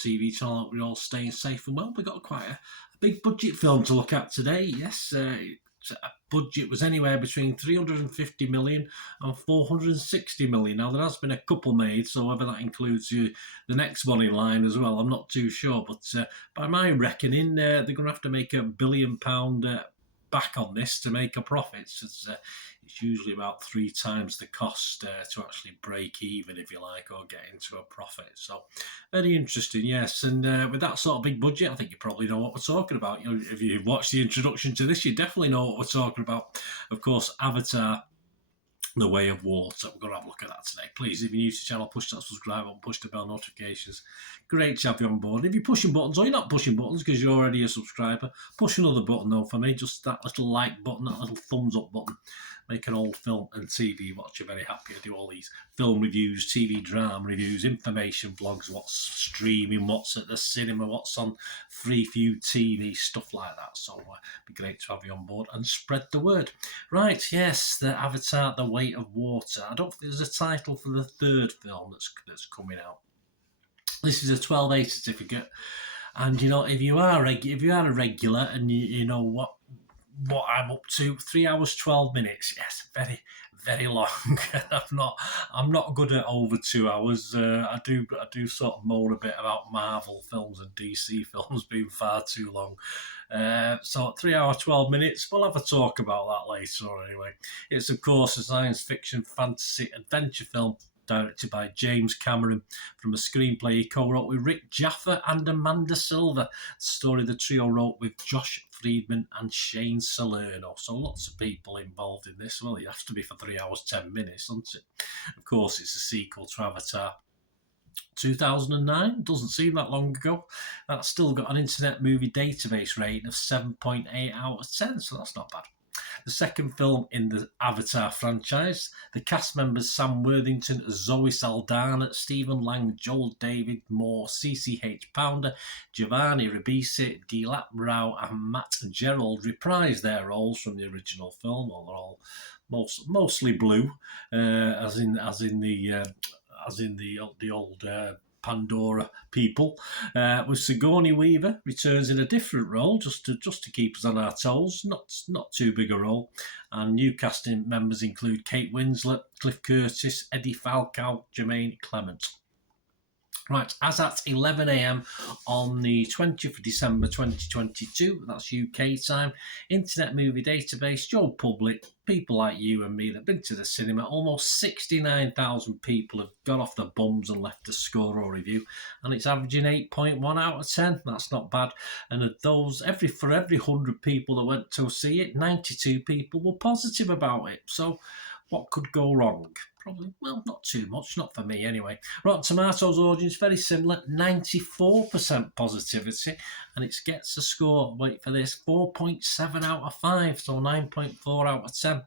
TV channel. I hope we're all staying safe and well. We've got quite a big budget film to look at today. Yes, a budget was anywhere between 350 million and 460 million. Now, there has been a couple made, so whether that includes the next one in line as well, I'm not too sure. But by my reckoning, they're going to have to make £1 billion back on this to make a profit. It's usually about 3 times the cost to actually break even, if you like, or get into a profit. So very interesting, yes. And with that sort of big budget, I think you probably know what we're talking about. If you've watched the introduction to this, you definitely know what we're talking about. Of course, Avatar: The Way of Water. We're going to have a look at that today. Please, if you're new to the channel, push that subscribe button, push the bell notifications. Great to have you on board. If you're pushing buttons or you're not pushing buttons because you're already a subscriber, push another button though for me. Just that little like button, that little thumbs up button. Make an old film and TV watcher very happy. I do all these film reviews, TV drama reviews, information blogs, what's streaming, what's at the cinema, what's on Freeview TV, stuff like that. So it'd be great to have you on board and spread the word. Right, yes, the Avatar: The Way of Water. I don't think there's a title for the third film that's coming out. This is a 12A certificate, and if you are a regular and you know what I'm up to, 3 hours 12 minutes. Yes, very, very long. I'm not good at over 2 hours. I do sort of moan a bit about Marvel films and DC films being far too long. So 3 hours 12 minutes. We'll have a talk about that later on anyway. It's of course a science fiction fantasy adventure film directed by James Cameron, from a screenplay he co-wrote with Rick Jaffa and Amanda Silver. The story the trio wrote with Josh Friedman and Shane Salerno. So lots of people involved in this. Well, it has to be for 3 hours 10 minutes, doesn't it? Of course, it's a sequel to Avatar 2009. Doesn't seem that long ago. That's still got an Internet Movie Database rating of 7.8 out of 10, so that's not bad. The second film in the Avatar franchise, the cast members Sam Worthington, Zoe Saldana, Stephen Lang, Joel David Moore, CCH Pounder, Giovanni Ribisi, Dilap Rao and Matt Gerald reprise their roles from the original film. Well, they're all mostly blue, as in the old Pandora people. With Sigourney Weaver returns in a different role, just to keep us on our toes. Not too big a role. And new casting members include Kate Winslet, Cliff Curtis, Eddie Falcow, Jermaine Clement. Right, as at 11 a.m. on the 20th of December 2022, that's UK time, Internet Movie Database, Joe Public, people like you and me that have been to the cinema, almost 69,000 people have got off their bums and left a score or review, and it's averaging 8.1 out of 10. That's not bad. And of those, for every 100 people that went to see it, 92 people were positive about it. So what could go wrong? Probably, well, not too much, not for me anyway. Rotten Tomatoes audience, very similar, 94% positivity, and it gets a score, wait for this, 4.7 out of 5, so 9.4 out of 10.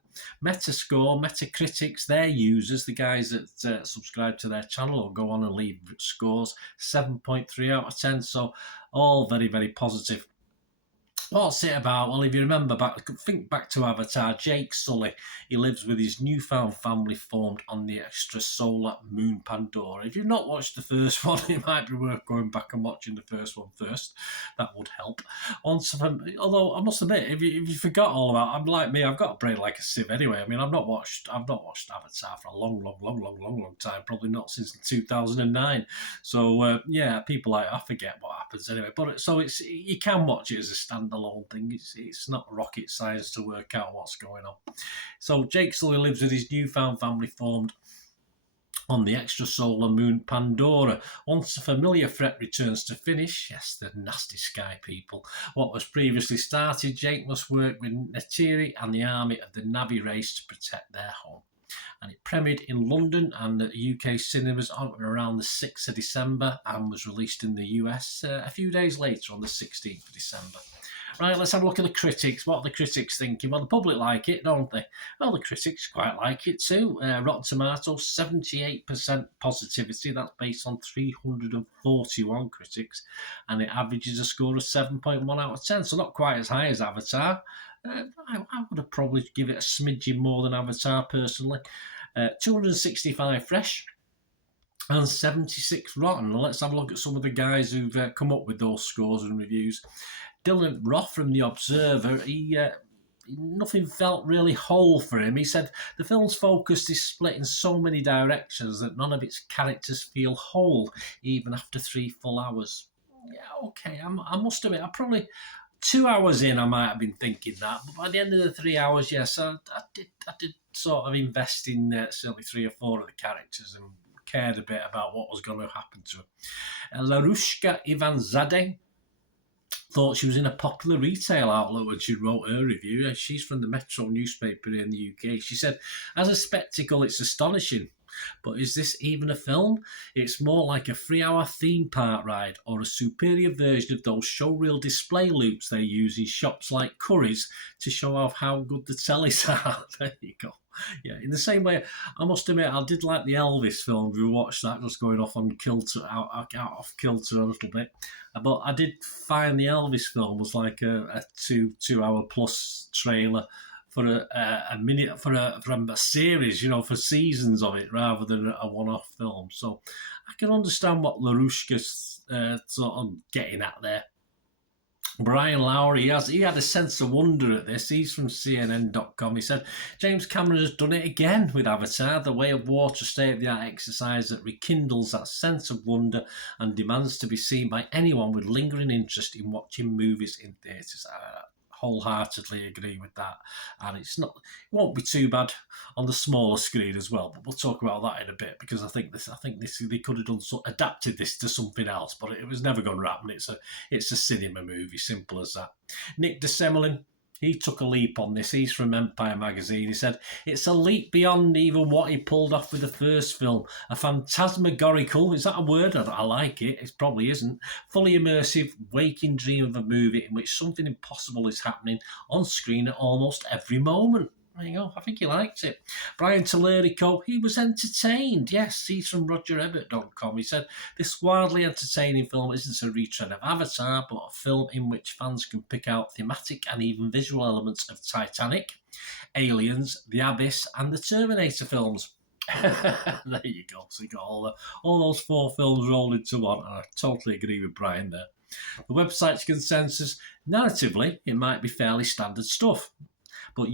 Metascore, Metacritics, their users, the guys that subscribe to their channel or go on and leave scores, 7.3 out of 10, so all very, very positive. What's it about? Well, if you remember think back to Avatar, Jake Sully, he lives with his newfound family formed on the extrasolar moon Pandora. If you've not watched the first one, it might be worth going back and watching the first one first. That would help. Although I must admit, if you forgot all about, I'm like me, I've got a brain like a sieve anyway. I mean, I've not watched Avatar for a long time, probably not since 2009. So yeah, people I forget what happens anyway. But so you can watch it as a standalone thing. It's not rocket science to work out what's going on. So Jake Sully lives with his newfound family formed on the extrasolar moon Pandora. Once a familiar threat returns to finish, yes, the nasty sky people, what was previously started, Jake must work with Neytiri and the army of the Na'vi race to protect their home. And it premiered in London and at UK cinemas on around the 6th of December and was released in the US a few days later on the 16th of December. Right, let's have a look at the critics. What are the critics thinking? Well, the public like it, don't they? Well, the critics quite like it too. Rotten Tomatoes, 78% positivity. That's based on 341 critics. And it averages a score of 7.1 out of 10. So not quite as high as Avatar. I would have probably give it a smidgen more than Avatar, personally. 265 fresh. and 76 rotten. Let's have a look at some of the guys who've come up with those scores and reviews. Dylan Roth from The Observer, nothing felt really whole for him. He said the film's focus is split in so many directions that none of its characters feel whole, even after 3 full hours. Yeah, okay, I must admit, I probably 2 hours in, I might have been thinking that, but by the end of the 3 hours, yes, I did sort of invest in certainly 3 or 4 of the characters and cared a bit about what was going to happen to her. Larushka Ivanzadeh thought she was in a popular retail outlet when she wrote her review. She's from the Metro newspaper in the UK. She said, as a spectacle, it's astonishing. But is this even a film? It's more like a 3-hour theme park ride or a superior version of those showreel display loops they use in shops like Curry's to show off how good the tellies are. There you go. Yeah, in the same way, I must admit, I did like the Elvis film. We watched that, just going off on kilter, out off kilter a little bit. But I did find the Elvis film was like a 2 hour plus trailer for a minute for a series, for seasons of it rather than a one-off film. So I can understand what Larushka's sort of getting at there. Brian Lowry, he had a sense of wonder at this. He's from CNN.com. He said, James Cameron has done it again with Avatar, the way of water state-of-the-art exercise that rekindles that sense of wonder and demands to be seen by anyone with lingering interest in watching movies in theatres. I wholeheartedly agree with that. And it won't be too bad on the smaller screen as well. But we'll talk about that in a bit, because I think this they could have adapted this to something else, but it was never going to happen. It's a cinema movie, simple as that. Nick DeSemmelin, he took a leap on this. He's from Empire magazine. He said, it's a leap beyond even what he pulled off with the first film. A phantasmagorical, is that a word? I like it. It probably isn't. Fully immersive, waking dream of a movie in which something impossible is happening on screen at almost every moment. There you go. I think he liked it. Brian Tallerico, he was entertained. Yes, he's from RogerEbert.com. He said, this wildly entertaining film isn't a retread of Avatar, but a film in which fans can pick out thematic and even visual elements of Titanic, Aliens, The Abyss, and the Terminator films. There you go. So you got all those 4 films rolled into one. And I totally agree with Brian there. The website's consensus, narratively, it might be fairly standard stuff. But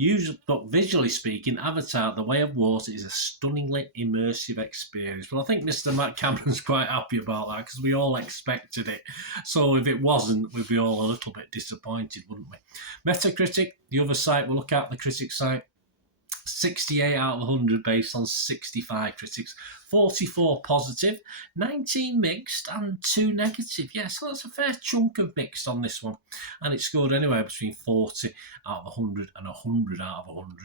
visually speaking, Avatar: The Way of Water is a stunningly immersive experience. Well, I think Mr. Matt Cameron's quite happy about that, because we all expected it. So if it wasn't, we'd be all a little bit disappointed, wouldn't we? Metacritic, the other site we'll look at, the critic site, 68 out of 100 based on 65 critics, 44 positive, 19 mixed and 2 negative. Yeah, so that's a fair chunk of mixed on this one. And it scored anywhere between 40 out of 100 and 100 out of 100.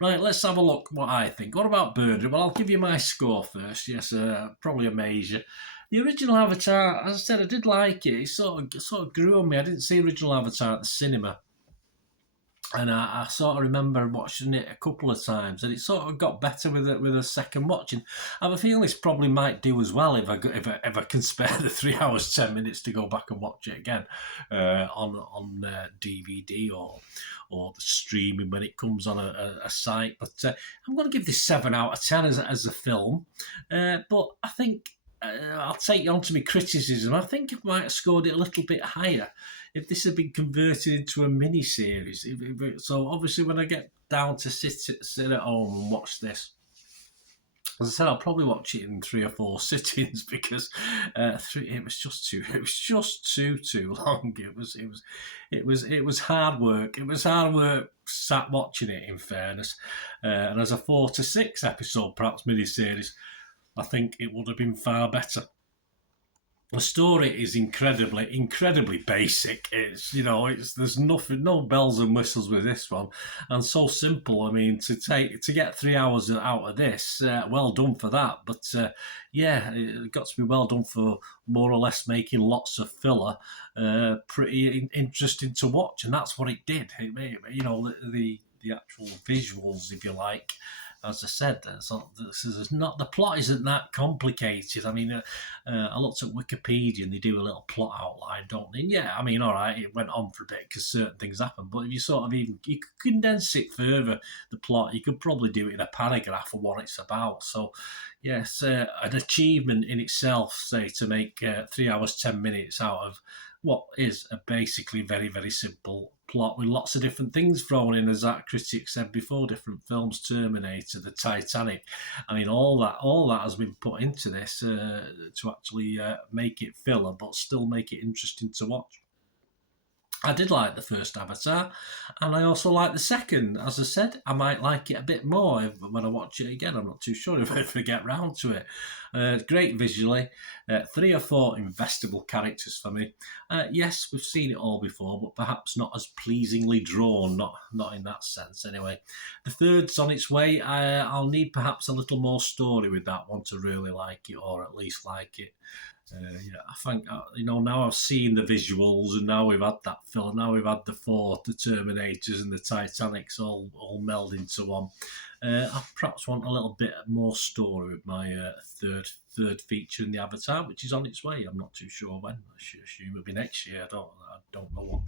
Right, let's have a look what I think. What about Birdie? Well, I'll give you my score first. Yes, probably a major. The original Avatar, as I said, I did like it. It sort of grew on me. I didn't see original Avatar at the cinema. And I sort of remember watching it a couple of times, and it sort of got better with a second watching. I have a feeling this probably might do as well if I can spare the 3 hours 10 minutes to go back and watch it again on DVD or the streaming when it comes on a site. But I'm going to give this 7 out of 10 as a film. But I think I'll take you on to my criticism. I think I might have scored it a little bit higher if this had been converted into a mini series. So obviously, when I get down to sit at home and watch this, as I said, I'll probably watch it in 3 or 4 sittings, because it was just too long. It was hard work. It was hard work sat watching it, in fairness. And as a 4 to 6 episode, perhaps mini series, I think it would have been far better. The story is incredibly basic. There's nothing, no bells and whistles with this one, and so simple. I mean, to get 3 hours out of this, well done for that. But it got to be well done for more or less making lots of filler pretty interesting to watch, and that's what it did. The actual visuals, if you like, as I said, so this is not, the plot isn't that complicated. I mean, I looked at Wikipedia and they do a little plot outline, don't they? And yeah, I mean, all right, it went on for a bit because certain things happen, but if you sort of even, you could condense it further, the plot, you could probably do it in a paragraph of what it's about. So yes, an achievement in itself, say, to make 3 hours 10 minutes out of what is a basically very, very simple plot with lots of different things thrown in, as that critic said before, different films, Terminator, the Titanic. I mean, all that has been put into this to actually make it filler, but still make it interesting to watch. I did like the first Avatar, and I also like the second. As I said, I might like it a bit more when I watch it again. I'm not too sure if I get round to it. Great visually, 3 or 4 investable characters for me. Yes, we've seen it all before, but perhaps not as pleasingly drawn. Not in that sense, anyway. The third's on its way. I'll need perhaps a little more story with that one to really like it, or at least like it. Yeah, I think now I've seen the visuals, and now we've had that film. Now we've had the 4, the Terminators and the Titanics all meld into one. I perhaps want a little bit more story with my third feature in the Avatar, which is on its way. I'm not too sure when. I should assume it'll be next year. I don't know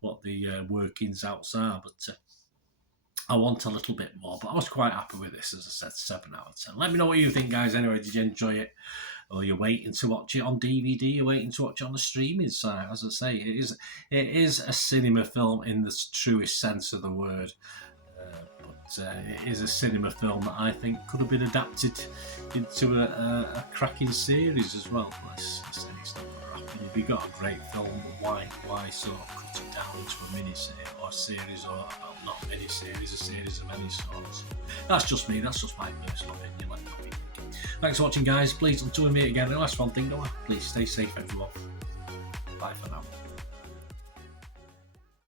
what the workings outs are, but. I want a little bit more, but I was quite happy with this, as I said, 7 out of 10. Let me know what you think, guys. Anyway, did you enjoy it? Or you're waiting to watch it on DVD? You're waiting to watch it on the streaming site? As I say, it is a cinema film in the truest sense of the word. But it is a cinema film that I think could have been adapted into a cracking series as well. Let's say it's not going to happen. If you've got a great film, but why sort of cut it down into a mini-series or a series, or not a mini-series, a series of mini-stories? That's just me. That's just my personal opinion. Let me know what you think. Thanks for watching, guys. Please don't join me again. The last one thing, please stay safe, everyone. Bye for now.